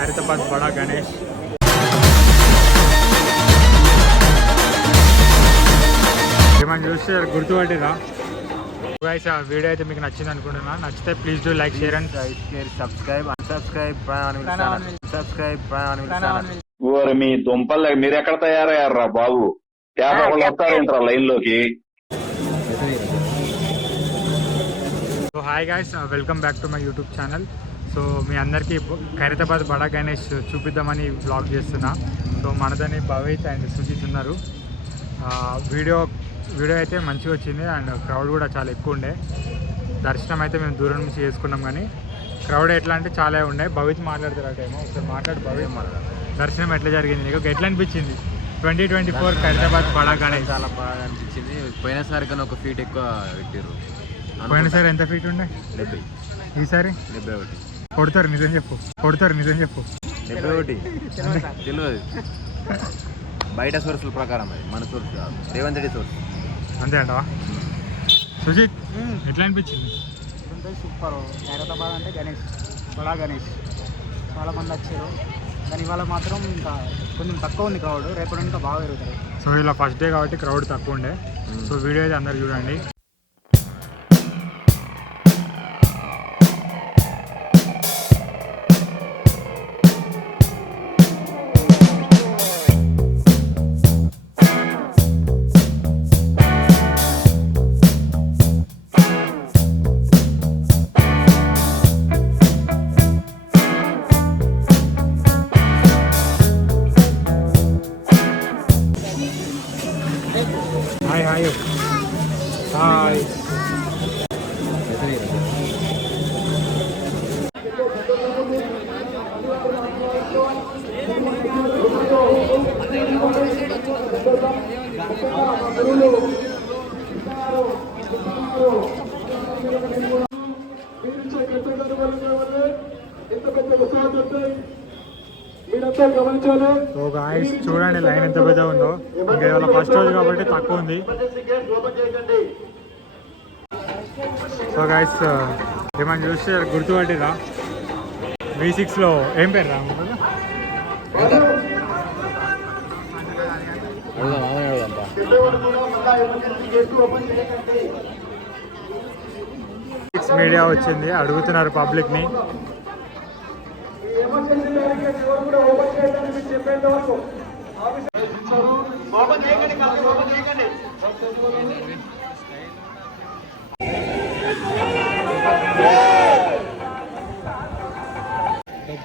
ఖైరతాబాద్ బడా గణేష్. ఏమని చూస్తే గుర్తుపట్టిరా గైస్? ఆ వీడియో అయితే మీకు నచ్చింది అనుకుంటున్నా. నచ్చితే please do like, share and subscribe. ఓరి మీ దుంపలు మీరు ఎక్కడ తయారయ్యారా బాబు? 50 వాళ్ళు వస్తారేంట్రా లైన్ లోకి? So hi guys, welcome back to my YouTube channel. So మీ అందరికీ ఖైరతాబాద్ బడా గణేష్ చూపిద్దామని బ్లాగ్ చేస్తున్నా. సో మనదని భవిత్ అండ్ సుజిత్ ఉన్నారు. వీడియో అయితే మంచిగా వచ్చింది అండ్ క్రౌడ్ కూడా చాలా ఎక్కువ ఉండే. దర్శనం అయితే మేము దూరం నుంచి చేసుకున్నాం, కానీ క్రౌడ్ ఎట్లా అంటే చాలా ఉండే. భవిత్ మాట్లాడుతారటేమో, ఒకసారి మాట్లాడు భవిత్. దర్శనం ఎట్లా జరిగింది నీకు? ఎట్లా అనిపించింది 2024 ఖైరతాబాద్ బడా గణేష్? చాలా బాగా అనిపించింది. పోయినసారి కన్నా ఒక ఫీట్ ఎక్కువ పెట్టారు. పోయినసారి ఎంత ఫీట్ ఉండే? 70. ఈసారి 71. కొడతారు నిజం చెప్పు. 71 తెలియదు. బయట సోర్సుల ప్రకారం అది, మన సోర్స్ కాదు, రేవంత్ రెడ్డి సోర్స్. అంతే అంటవా? సుజిత్ ఎట్లా అనిపించింది? సూపర్. ఖైరతాబాద్ అంటే గణేష్, బడా గణేష్ చాలా మంది వచ్చారు, కానీ ఇవాళ మాత్రం ఇంకా కొంచెం తక్కువ ఉంది క్రౌడ్. రేపు ఇంకా బాగా పెరుగుతారు. సో ఇలా ఫస్ట్ డే కాబట్టి క్రౌడ్ తక్కువ ఉండే. సో వీడియో అయితే అందరు చూడండి. Hi hi hi. So guys చూడండి లైన్ ఎంత పెద్ద ఉందో. ఇంకా ఇవాళ ఫస్ట్ రోజు కాబట్టి తక్కువ ఉంది. సో గాయ్స్ ఏమని చూస్తే గుర్తుపట్టిరా? V6లో ఏం పేరు రా? మీడియా వచ్చింది, అడుగుతున్నారు పబ్లిక్ని.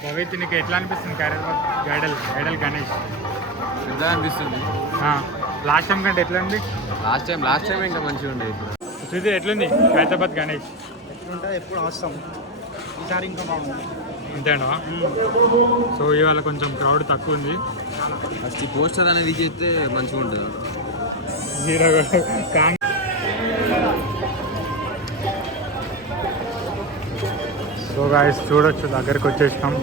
భవిత్ నీకు ఎట్లా అనిపిస్తుంది ఖైరతాబాద్ గైడల్ గణేష్? పెద్దగా అనిపిస్తుంది. లాస్ట్ టైం కంటే ఎట్లా ఉంది? లాస్ట్ టైం ఇంకా మంచిగా ఉండే. చూసి ఎట్లుంది ఖైరతాబాద్ గణేష్? ఎట్లుంటుంది ఎప్పుడు అవసరం, ఈసారి ఇంకా బాగుంది. అంతేనా? సో ఇవాళ కొంచెం క్రౌడ్ తక్కువ ఉంది. ఫస్ట్ ఈ పోస్టర్ అనేది చేస్తే మంచిగా ఉంటుంది. సో గాయస్ చూడొచ్చు, దగ్గరికి వచ్చేసినాం.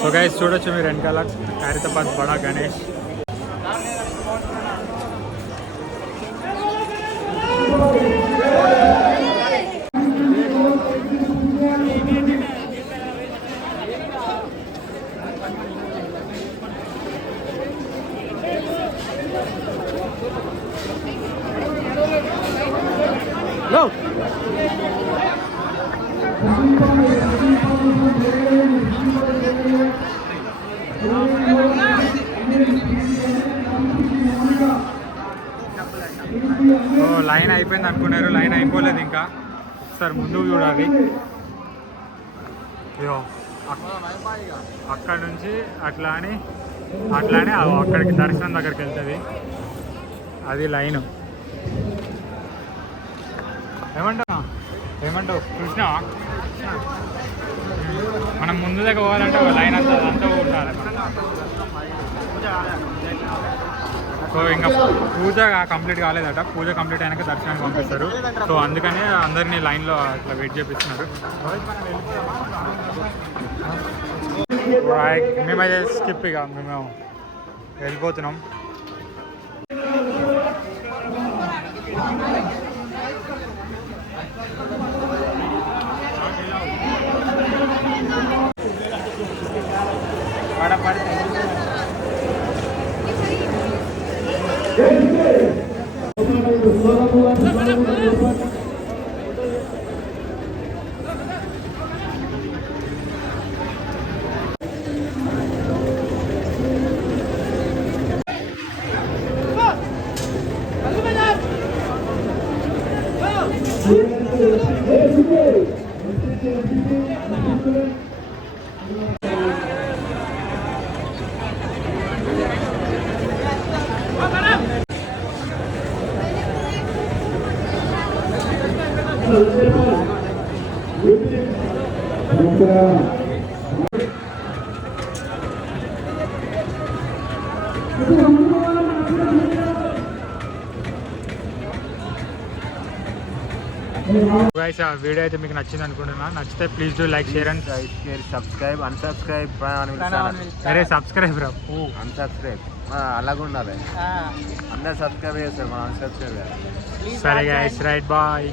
సో గాయస్ చూడొచ్చు మీరు వెనకాల ఖైరతాబాద్ బడా గణేష్. లైన్ అయిపోయింది అనుకున్నారు, లైన్ అయిపోలేదు ఇంకా. ఒకసారి ముందుకు చూడాలి. ఇదో అక్కడ నుంచి అట్లానే అక్కడికి దర్శనం దగ్గరికి వెళ్తుంది. అది లైన్. ఏమంటావు చూసినావా? మనం ముందు దగ్గర పోవాలంటే లైన్ అంతా ఉండాలి. సో ఇంకా పూజ కంప్లీట్ కాలేదట. పూజ కంప్లీట్ అయినాక దర్శనానికి పంపిస్తారు. సో అందుకనే అందరినీ లైన్లో అట్లా వెయిట్ చేపిస్తున్నారు. మేమైతే స్కిప్ ఇక మేము వెళ్ళిపోతున్నాం. గైస్ ఆ వీడియో అయితే మీకు నచ్చింది అనుకుంటున్నా. నచ్చితే please do like share and subscribe unsubscribe అరే సబ్స్క్రైబ్ రా. అన్సబ్స్క్రైబ్ అలాగే ఉండాలి. అందరు సబ్స్క్రైబ్ చేస్తారు, మనం అన్సబ్స్క్రైబ్ చేయాలి. సరే గైస్, రైట్, బాయ్.